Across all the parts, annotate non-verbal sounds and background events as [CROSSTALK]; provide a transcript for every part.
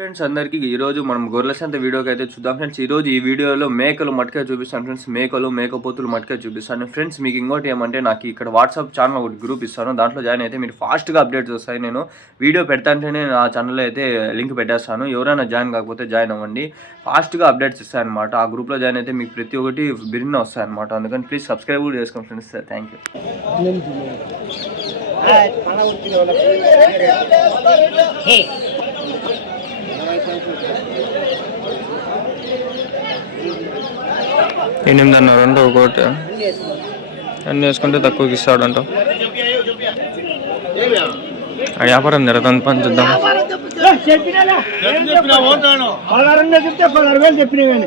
Friends అందరికీ ఈరోజు మనం గొర్రెల సంత వీడియోకి అయితే చూద్దాం. ఫ్రెండ్స్ ఈ రోజు ఈ వీడియోలో మేకలు మట్టుకే చూపిస్తాను. ఫ్రెండ్స్ మేకలు మేకపోతులు మట్టుకే చూపిస్తాను. ఫ్రెండ్స్ మీకు ఇంకోటి ఏమంటే నాకు ఇక్కడ వాట్సాప్ ఛానల్ ఒకటి గ్రూప్ ఇస్తాను. దాంట్లో జాయిన్ అయితే మీరు ఫాస్ట్గా అప్డేట్స్ వస్తాయి. నేను వీడియో పెడతాంటేనే నా ఛానల్లో అయితే లింక్ పెట్టేస్తాను. ఎవరైనా జాయిన్ కాకపోతే జాయిన్ అవ్వండి. ఫాస్ట్గా అప్డేట్స్ ఇస్తాయన్నమాట. ఆ గ్రూప్లో జాయిన్ అయితే మీకు ప్రతి ఒక్కటి బిరిన్న వస్తాయన్నమాట. అందుకని ప్లీజ్ సబ్స్క్రైబ్ కూడా చేసుకోండి ఫ్రెండ్స్. Thank you. ఎనిమిదిన్నర రెండు ఒకటి. అన్ని వేసుకుంటే తక్కువకి ఇస్తాడంట. ఆ వ్యాపారం జరుగుతుంది పని చూద్దాం పదహారు చెప్తే పదహారు వేలు చెప్పినవి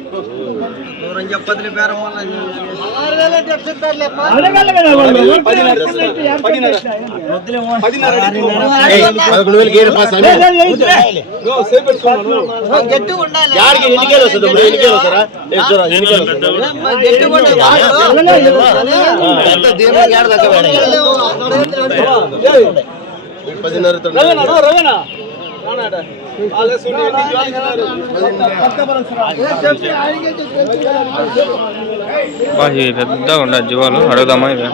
పదకొండు వేలు గేరు పాస్ యాడికి వస్తుంది ఎన్నికలు వస్తారా వస్తుంది. ఎంత దీనిలో ఏడ దాకా పోయినాయి? పదిన్నర తొమ్మిది. బా, ఇవి పెద్దగా ఉండదు జీవాలు అడుగుదామా ఇవి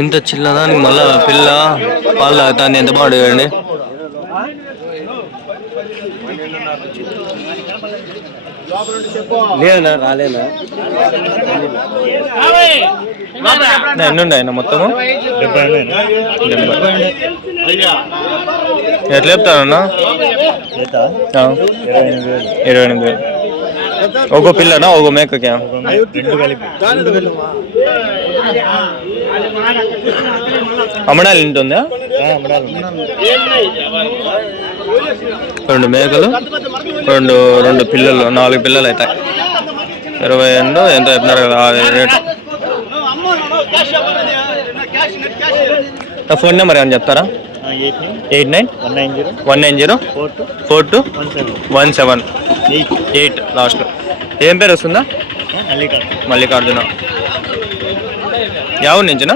ఇంత చిన్నదానికి మళ్ళా పిల్ల పాలు తాగుతుంది ఎంత బాగా లేదన్నా రాలేనా ఎన్ని ఉన్నాయి ఆయన మొత్తము? డెబ్బై ఎట్లా చెప్తానన్నా ఆ. ఇరవై ఎనిమిది వేలు. ఒక పిల్లనా ఒక మేకకి? అమ్మడాలు ఇంటుందా రెండు మేకలు రెండు రెండు పిల్లలు నాలుగు పిల్లలు అవుతాయి ఇరవై రెండు ఎంత చెప్పినారు కదా రేటు. ఫోన్ నెంబర్ ఏమని చెప్తారా? Eight nine one nine zero four two one seven eight last. ఏం పేరు వస్తుందా? మల్లికార్జున. యావ నుంచినా?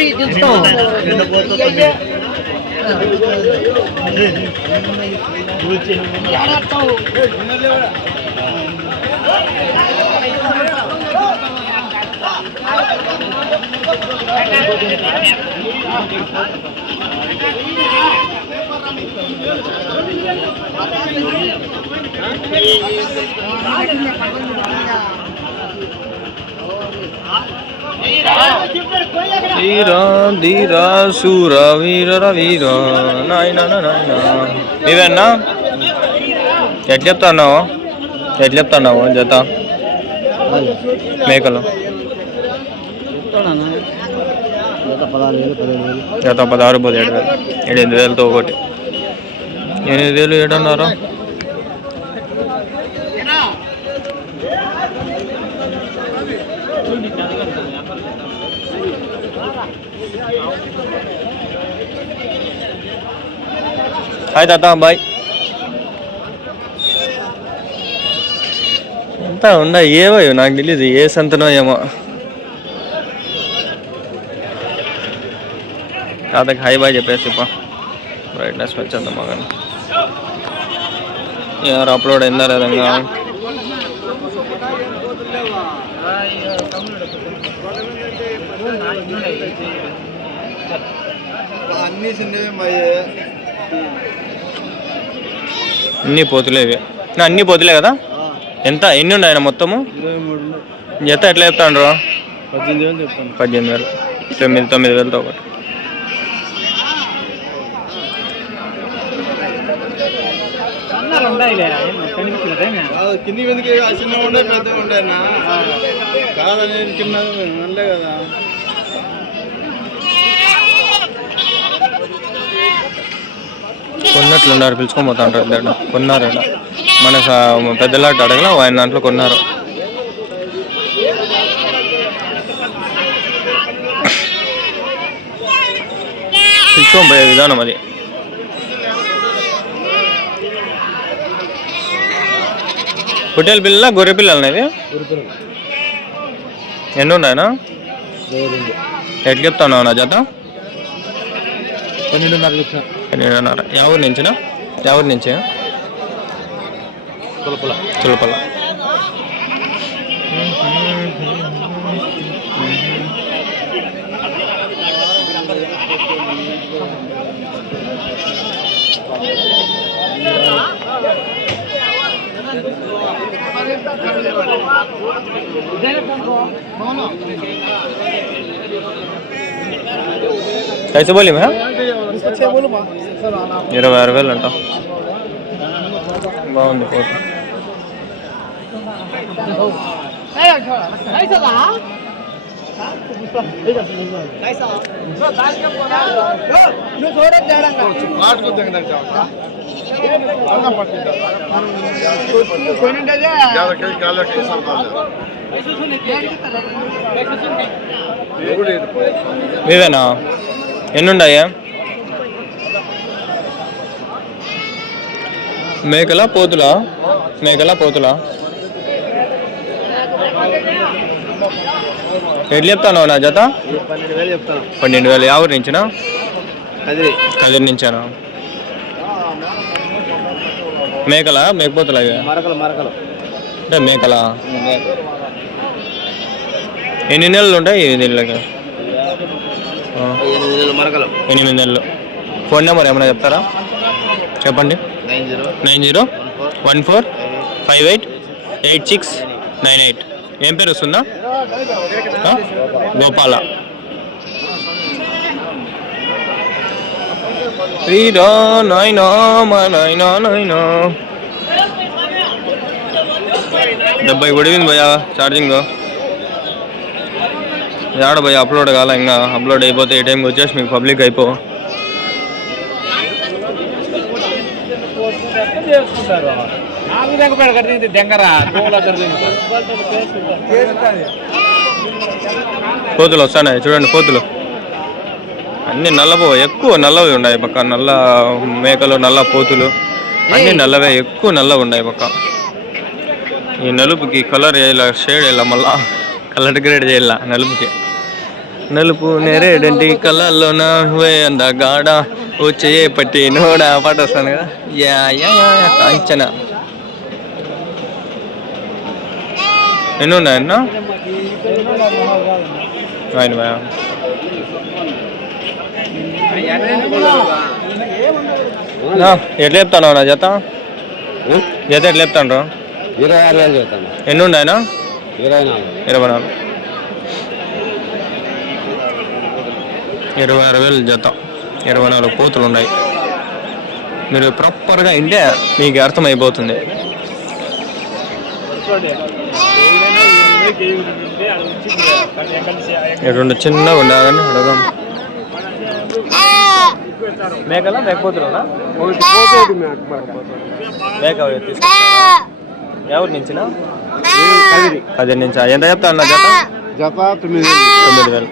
వేల మధ్య ధీరా ధీరా సూర వీర వీర నాయన నాయన ఇవేనా ఎట్ చెప్తున్నావు? ఎట్లా చెప్తున్నావు జత? మేకలు? జత పదహారు పదిహేడు వేలు. ఎనిమిది వేలతో ఒకటి. ఎనిమిది వేలు ఏడన్నారా? హాయ్ తాత బాయ్ ఎంత ఉందా ఏవో నాకు తెలియదు ఏ సంతనో ఏమో తాతకి హాయ్ బాయ్ చెప్పేసి బ్రైట్నెస్ పెంచేద్దాం మగన్ ఎవరు అప్లోడ్ అయిందా లేదా అన్నీ చిన్నవి అన్ని పోతులే ఇవి. నా అన్ని పోతులే కదా? ఎంత? ఎన్ని ఉన్నాయి ఆయన మొత్తము? ఎంత ఎట్లా చెప్తాండ్రు? పద్దెనిమిది వేలు చెప్తాను. పద్దెనిమిది వేలు. తొమ్మిది తొమ్మిది వేలతో ఒకటి. చిన్న ఉండే పెద్ద కాదని కదా. కొన్నట్లున్నారు పిలుచుకొని పోతా కొన్నారు మన పెద్దలాంటి అడగల ఆయన దాంట్లో కొన్నారు. పిలుచుకొని పోయే విధానం అది. పుట్టేల పిల్లల గొర్రె పిల్లలు అనేవి ఎన్ని ఉన్నాయనా ఎట్ చెప్తాను నా జాత? పన్నెండున్నర చెప్తాను చెప్పిన పన్నెండున్నర ఎవరి నుంచినా ఎవరి నుంచి పులపుల చులపల कैसे बोली मैं ఇరవై ఆరు వేలు అంట. బాగుంది ఫోటో మీవేనా? ఎన్ని మేకలా పోతులా? మేకలా పోతులా? ఎట్లా చెప్తాను నా జత? పన్నెండు వేలు యావరి నుంచినా? కదిరి. నుంచానా? మేకలా మేకపోతులా అంటే మేకలా? ఎన్ని నెలలు ఉంటాయి దీనిలోకి ఎనిమిది నెలలు. ఫోన్ నెంబర్ ఏమైనా చెప్తారా? చెప్పండి. Nine zero one four five eight eight six nine eight ఏం పేరు వస్తుందా? గోపాల. శ్రీరా నాయనా మా నాయనా నాయనా డెబ్బై పడిపోయింది భయ్యా ఛార్జింగ్. ఏడ భయ అప్లోడ్ కాలే ఇంకా అప్లోడ్ అయిపోతే ఏ టైంకి వచ్చేసి మీకు పబ్లిక్ అయిపో. కోతులు వస్తున్నాయి చూడండి కోతులు అన్ని నల్లబో ఎక్కువ నల్లవి ఉన్నాయి పక్క. నల్ల మేకలు నల్ల పోతులు. అన్ని నల్లవే ఎక్కువ నల్లవి ఉన్నాయి పక్క. ఈ నలుపుకి కలర్ వేయాల షేడ్ వేయాల మళ్ళా. కలర్ గ్రేడ్ చేయాల నలుపుకి. నలుపు నేరేడంటి కలర్లోన అందగాడ వచ్చే పట్టి నోడా పాట వస్తాను కదా. Yeah yeah Kanchana. ఎన్ని? ఉన్నాయన్నా ఆయన భయ ఎట్లా చెప్తాను నా జత? జత ఎట్లా చెప్తాను ఇరవై ఆరు వేలు చెప్తాను. ఎన్ని ఉన్నాయనా ఇరవై నాలుగు. ఇరవై నాలుగు. ఇరవై ఆరు వేలు జత. ఇరవై నాలుగు పోతులు ఉన్నాయి మీరు ప్రాపర్గా ఇంటే మీకు అర్థమైపోతుంది. రెండు చిన్నగా ఉండాలని అడగం. మేకలా మేకపోతున్నా మేక. ఎవరి నుంచినా? కదిరి. నుంచా? ఎంత చెప్తా అన్న జత? జత తొమ్మిది తొమ్మిది వేలు.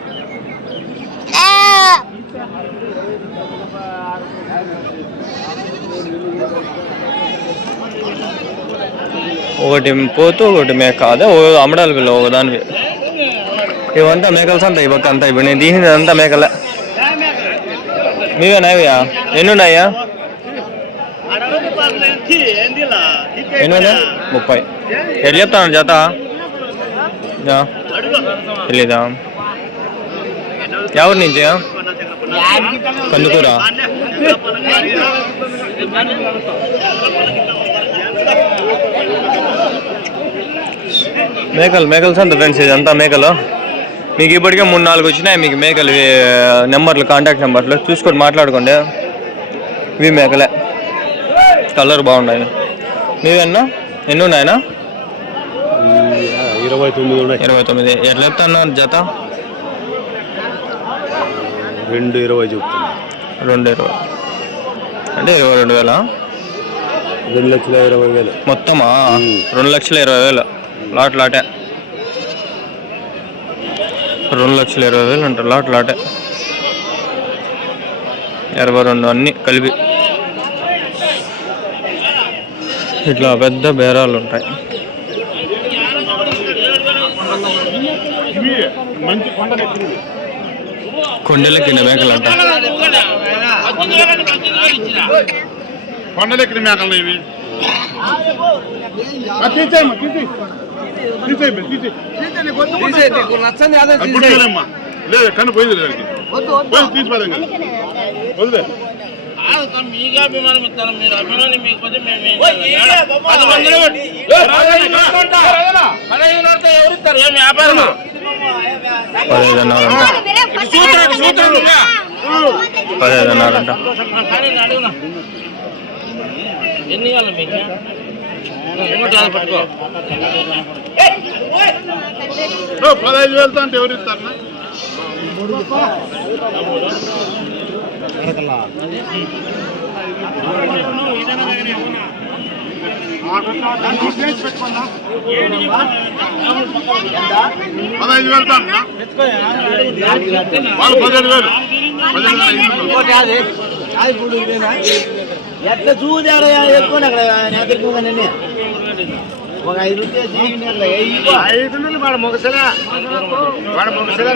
ఒకటి పోతూ ఒకటి మేక అదే ఓ అమ్మడాలి పిల్ల ఒక దానివి ఇవంతా మేకలు సంత ఈ పక్క అంతా ఇప్పుడు నేను తీసింది అంతా మేకలే. మీవేనా ఇవియా ఎన్ని ఉన్నాయా ఎన్ని ముప్పై. ఎట్లా చెప్తాను జత? యా. తెలీదా? ఎవరి నుంచి? కందుకూరా? మేకలు మేకలు సంత ఫ్రెండ్స్ ఇదంతా మేకలు. మీకు ఇప్పటికే మూడు నాలుగు వచ్చినాయి. మీకు మేకలు నెంబర్లు కాంటాక్ట్ నెంబర్లు చూసుకొని మాట్లాడుకోండి. ఇవి మేకలే. కలర్ బాగున్నాయి. మీవన్నా ఎన్ని ఉన్నాయనా ఇరవై తొమ్మిది ఉన్నాయి. ఇరవై తొమ్మిది. ఎట్లా చెప్తాను జత? రెండు ఇరవై చెప్తాను రెండు ఇరవై. అంటే ఇరవై రెండు వేల? రెండు లక్షల ఇరవై వేలు. మొత్తమా? రెండు లక్షల ఇరవై వేలు. లాట్ లాటే. రెండు లక్షల ఇరవై వేలు అంటారు లాట్ లాటే. ఇరవై రెండు అన్నీ కలిపి. ఇట్లా పెద్ద బేరాలు ఉంటాయి. కొండల కింద మేకలు అంటారు కొండలు ఎక్కిన మేకలు ఇవి? తీసేయమ్మా తీసేయి. తీసేయి తీసేయి. అది గుడ్డేలమ్మా. లేదు కన్ను పోయింది దానికి. పోయి తీసి పదంగా వదిలే మీకు అభిమానం ఇస్తాను మీరు అభిమానం మీకు ఎవరు ఇస్తారు? ఏం వ్యాపారం? పదహైదున్నరంట సూత్రం సూత్రం నువ్వే. పదహైదున్నరంట కానీ నేను అడుగునా ఎన్ని మీకు? పట్టుకో. ఓ, పదహైదు వేలతో అంటే ఎవరు ఇస్తారు? పదహైదు వేలతో అంటున్నా? వాళ్ళు పదిహేడు వేలు. పదిహేడు వేలు. ఎట్లా చూసాడు ఎక్కువ అక్కడ నేతృత్వంగా నిన్నే? ఒక ఐదు రూపాయలు వాడు మొగసలా? వాడు మొగసలా ఆ,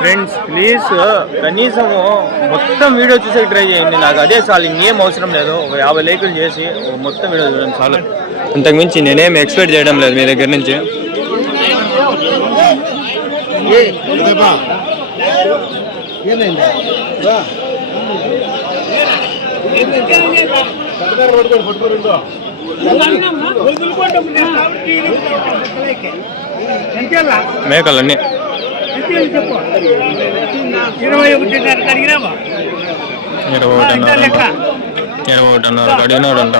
ఫ్రెండ్స్ ప్లీజ్ కనీసము మొత్తం వీడియో చూసే ట్రై చేయండి. నాకు అదే చాలు ఇంకేం అవసరం లేదు. ఒక యాభై లైకులు చేసి మొత్తం వీడియో చూడండి చాలు. అంతకుమించి నేనేం ఎక్స్పెక్ట్ చేయడం లేదు మీ దగ్గర నుంచి. ఏమైంది? మేకలన్నీ ఇరవై ఒకటి అడిగినావా ఇరవై ఒకటిన్నర ఇరవై ఒకటిన్నర అడిగినాడంట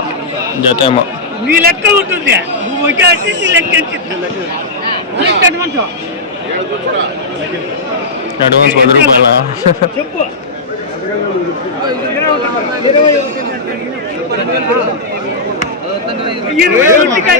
జత ఏమో నీ లెక్క ఉంటుంది నువ్వు వచ్చేసి నీ లెక్క ఎంత ఇస్తావు? లెక్క అడగమంటావా? అడ్వాన్స్ పది రూపాయల చెప్పు ఇరవై ఒకటి ఇరవై ఒకటికి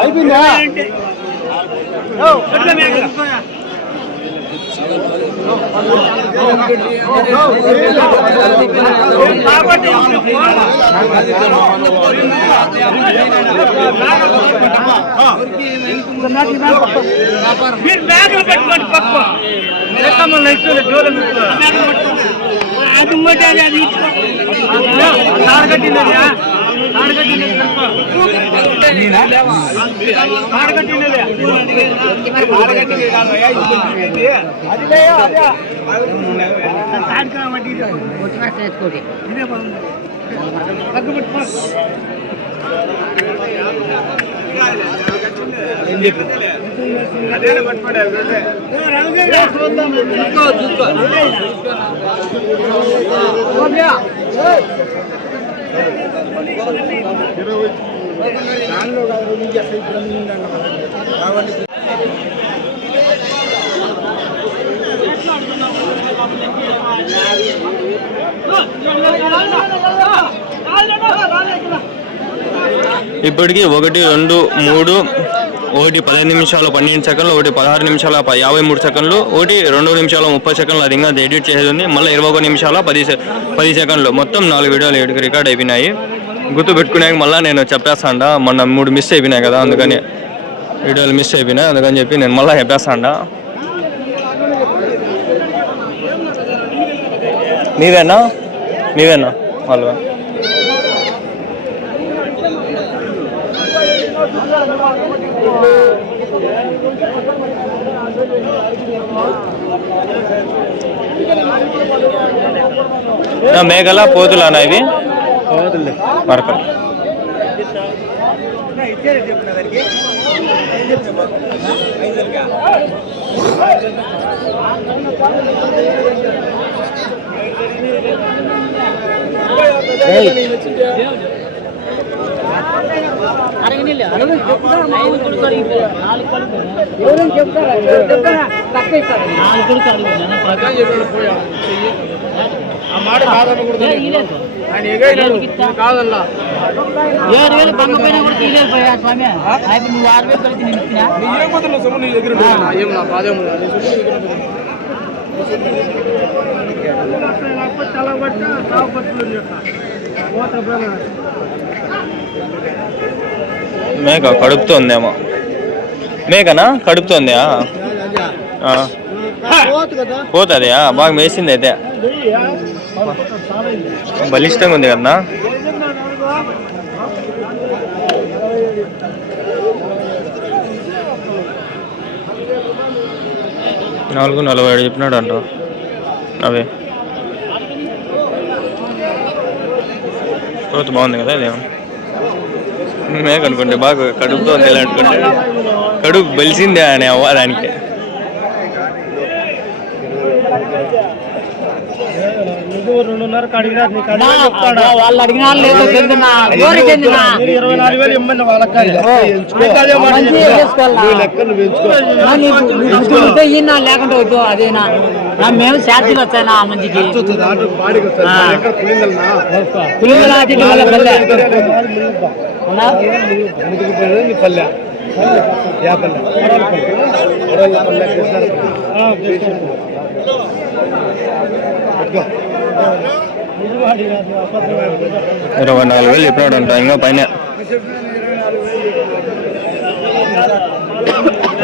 అయిపోయిందా మీరు బ్యాగులు పెట్టుకోండి పక్క లెక్కమ్మలు ఇస్తుంది జోలు అది ఇంకోటి అది. తాడగట్టినది తాడగట్టినది దానిలో కాదు నుంచి అసలు ఇదే ఇప్పటికి ఒకటి రెండు మూడు ఒకటి పదిహేను నిమిషాలు పన్నెండు సెకండ్లు ఒకటి పదహారు నిమిషాల యాభై మూడు సెకండ్లు ఒకటి రెండు నిమిషాల ముప్పై సెకండ్లు అది ఇంకా ఎడిట్ చేసేది ఉంది. మళ్ళీ ఇరవై ఒక నిమిషాల పది పది సెకండ్లు. మొత్తం నాలుగు వీడియోలు ఏడుకి రికార్డ్ అయిపోయినాయి. గుర్తు పెట్టుకునేకి మళ్ళీ నేను చెప్పేస్తాండ. మొన్న మూడు మిస్ అయిపోయినాయి కదా అందుకని వీడియోలు మిస్ అయిపోయినాయి. అందుకని చెప్పి నేను మళ్ళీ చెప్పేస్తాండ. నీవేనా? నీవేనా? వాళ్ళు నా మేఘల పోతులానా ఇవి మరకలు ఏడు వేలు బంగ పైన కూడా తీయలేదు పోయా స్వామి అయితే నువ్వు ఆరు వేలు కలిసి నేను ఇచ్చినా మేక కడుపుతోందేమో. మేకనా కడుపుతోందా? పోతుందా బాగా మేసింది అయితే. బలిష్టంగా ఉంది కదా నాలుగు నలభై ఏడు చెప్పినాడు అంట అవే. గ్రోత్ బాగుంది కదా ఇది మేక అనుకుంటే బాగా కడుపుతో ఉంది అనుకుంటే. కడుపు బలిసిందే అని అవ్వడానికి వాళ్ళు అడిగినా లేదో చెందిన గోరి చెందిన? ఇరవై నాలుగు వేలు ఇమ్మని వాళ్ళకి మంచి చేసుకోవాలా ఈయన లేకుంటే వద్దు అదేనా? నా మేము శాస్త్రి వచ్చాయినా మంచికి పులింగల అతిథి వల్ల పల్లె అవునా? పల్లె యా పల్లె పల్లె ఇరవై నాలుగు వేలు చెప్పినాడు అంట ఇంకా పైన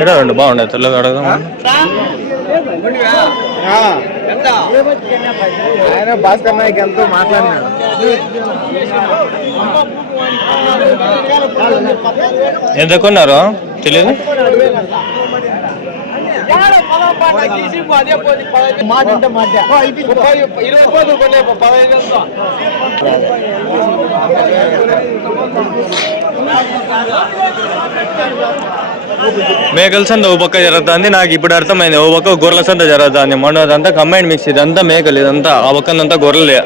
ఇరవై రెండు బాగుండే తెల్లగా అడగదామా ఆయన భాస్కర్ నాయక్ ఎంతో మాట్లాడినాడు ఎంత కొన్నారు తెలియదు మేకల సంత ఓ పక్క జరుగుతుంది. నాకు ఇప్పుడు అర్థమైంది. ఓ పక్క గొర్రెల సంత జరుగుతుంది. మొన్న అదంతా కంబైన్ మిక్స్ ఇదంతా మేకలు. ఇదంతా ఆ పక్కనంతా గొర్రెలే.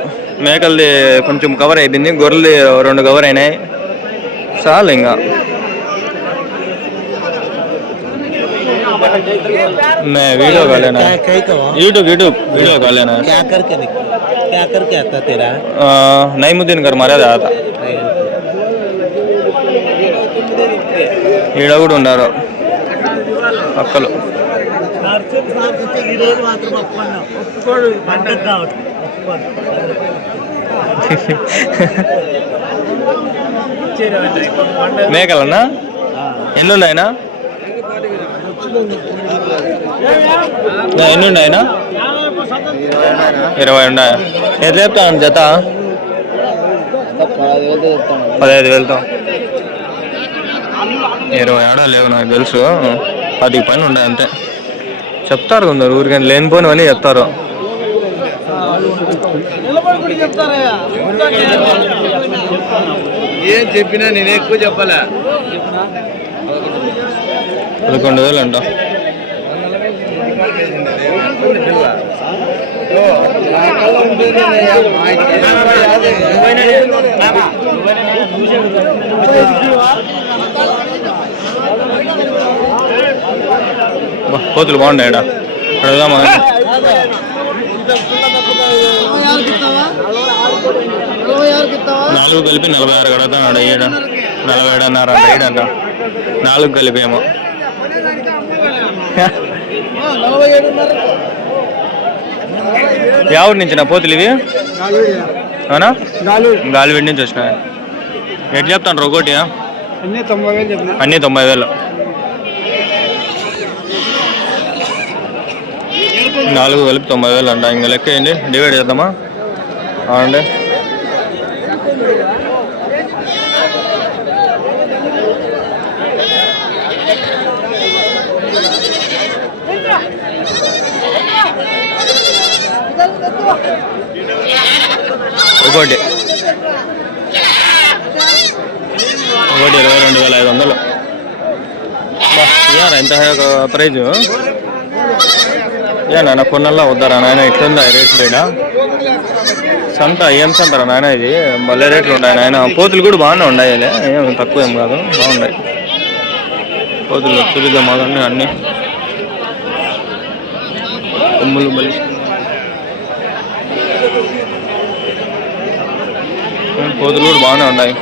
మేకలది కొంచెం కవర్ అయిపోయింది గొర్రెలు రెండు కవర్ అయినాయి చాలు ఇంకా मैं वीडियो का लेना है यूट्यूब यूट्यूब वीडियो का लेना है क्या करके निकला क्या करके आता तेरा आ, नईमुद्दीन घर मारा था ఈడ కూడా ఉన్నారు అక్కలు [LAUGHS] మేకలన్నా? ఎన్ని ఉన్నాయనా ఎన్ని ఉన్నాయనా ఇరవై ఉన్నాయా? ఎంత చెప్తాను జత? పదహైదు వేలతో. ఇరవై ఆడ లేవు నాకు తెలుసు. పది పైన ఉన్నాయి అంతే. చెప్తారు కొందరు ఊరికని లేనిపోనివని చెప్తారు. ఏం చెప్పినా నేను ఎక్కువ చెప్పాలా పదకొండు వేలు అంట కోతులు బాగున్నాయి ఈడ. నాలుగు కలిపి నలభై ఆరు కడతాడు ఈడ నలభై ఏడున్నర అంట ఈడంట నాలుగు కలిపి ఏమో ఎవరి నుంచి నా పోతులు ఇవి అవునా గాలివీడి నుంచి వచ్చినాయి ఎట్లా చెప్తాను ఒకటి అన్ని తొంభై వేలు చెప్పిన అన్నీ తొంభై వేలు నాలుగు కలిపి తొంభై వేలు అంట ఇంకా లెక్క ఏంటి డివైడ్ చేద్దామా అవునండి. ఒకటి ఒకటి ఇరవై రెండు వేల ఐదు వందలు. బా, ఇయ్యారా ఎంత ప్రైజు? ఏనా నాన్న కొన్నల్లా వద్దారా నాయన? ఇట్లుందా రేట్ లేడా సంత ఏం సంతరా నాయన ఇది. భలే రేట్లు ఉన్నాయి నాయన. పోతులు కూడా బాగానే ఉన్నాయి ఏం తక్కువ ఏం కాదు. బాగున్నాయి. పోతులు చూపిద్దాం మాకు అన్నీ. కొమ్ములు బలి పోతులు కూడా బాగానే ఉన్నాయి.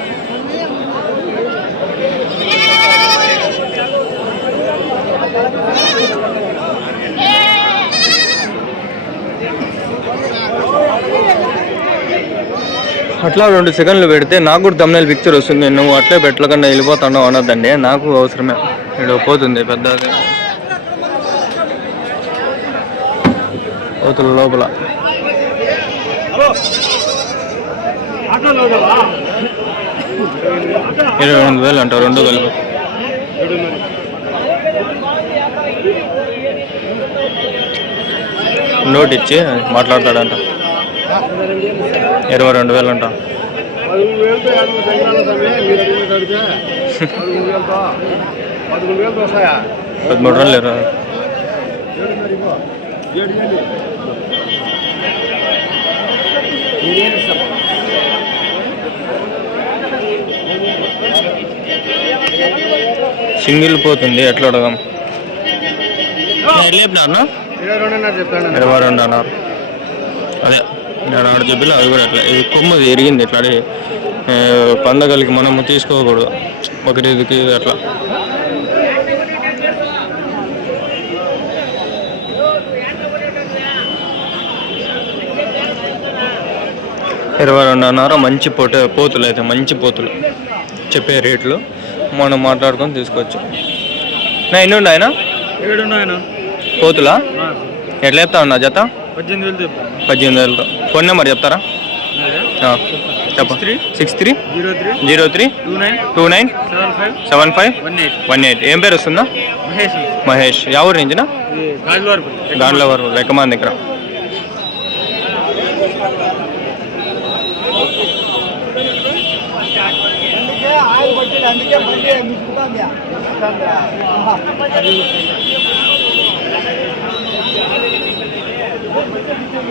అట్లా రెండు సెకండ్లు పెడితే నాకు కూడా తమిళ పిక్చర్ వస్తుంది. నువ్వు అట్లే పెట్టకుండా వెళ్ళిపోతున్నావు అనొద్దండి. నాకు అవసరమే. ఇక్కడ పోతుంది పెద్ద పోతుల లోపల. ఇరవై ఎనిమిది వేలు అంటారు రెండు కలిపి. నోట్ ఇచ్చి మాట్లాడతాడంట. ఇరవై రెండు వేలు అంట పదమూడు రోజులు ఇరవై సింగిల్ పోతుంది ఎట్లా అడగం? అన్న? ఇరవై రెండు అన్నారు. అదే. ఆడ చెప్పిన అది కూడా అట్లా. ఇది కొమ్ము ఎరిగింది ఇట్లా పండగలకి మనము తీసుకోకూడదు. బక్రీద్కి అట్లా. ఇరవై రెండున్నర మంచి పోట పోతులు అయితే మంచి పోతులు. చెప్పే రేట్లు మనం మాట్లాడుకొని తీసుకోవచ్చు. నా ఎన్ని ఉన్నాయి ఆయన పోతులా? ఎట్లా చెప్తా ఉన్నా జత? పద్దెనిమిది వేలు పద్దెనిమిది వేలతో ఫోన్ నెంబర్ చెప్తారా? ఆ, చెప్ప. Six three zero three zero three two nine two nine seven five seven five one eight. One eight. ఏం పేరు వస్తుందా? మహేష్. మహేష్. యా ఊరు నుంచినా గాజువారి దాంట్లో వారు లెక్కమాన్ దగ్గర పట్టింది అందుకే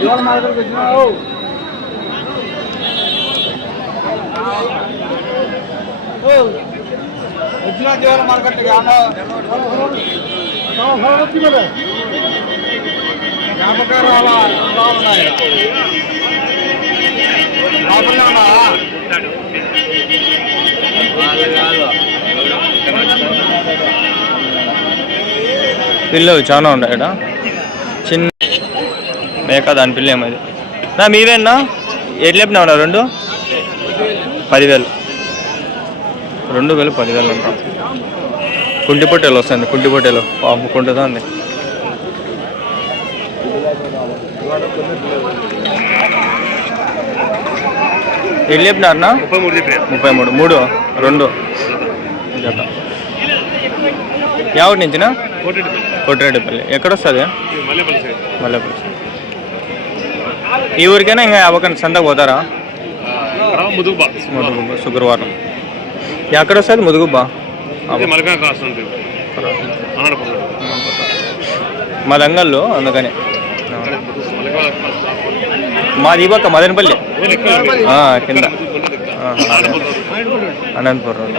వచ్చినా? జీవన జ్ఞాపకం రావాలా ఉన్నాయి. పిల్లలు చాలా ఉన్నాయి ఇక్కడ మేక దాని పిల్ల ఏమది? నా మీవేనా? ఎట్లా చెప్పినావు రెండు? పదివేలు. రెండు వేలు పదివేలు అంటాం. కుంటి పొట్టేలు వస్తుంది కుంటి పొట్టేలు. పాము కుంటుందా అండి ఎట్లా చెప్పినారనా ముప్పై మూడు మూడు. మూడు రెండు. జత ఎవరి నుంచినా? కొట్టిరెడ్డిపల్లి ఎక్కడ వస్తుంది? మల్లెపల్లి ఈ ఊరికైనా ఇంకా అవకాశం సంతకు పోతారా? ముదుగుబా. శుక్రవారం. ఎక్కడ వస్తుంది ముదుగుబ్బ మా దంగల్లో అందుకని. మాది పక్క మదనపల్లి. కింద. అనంతపురం?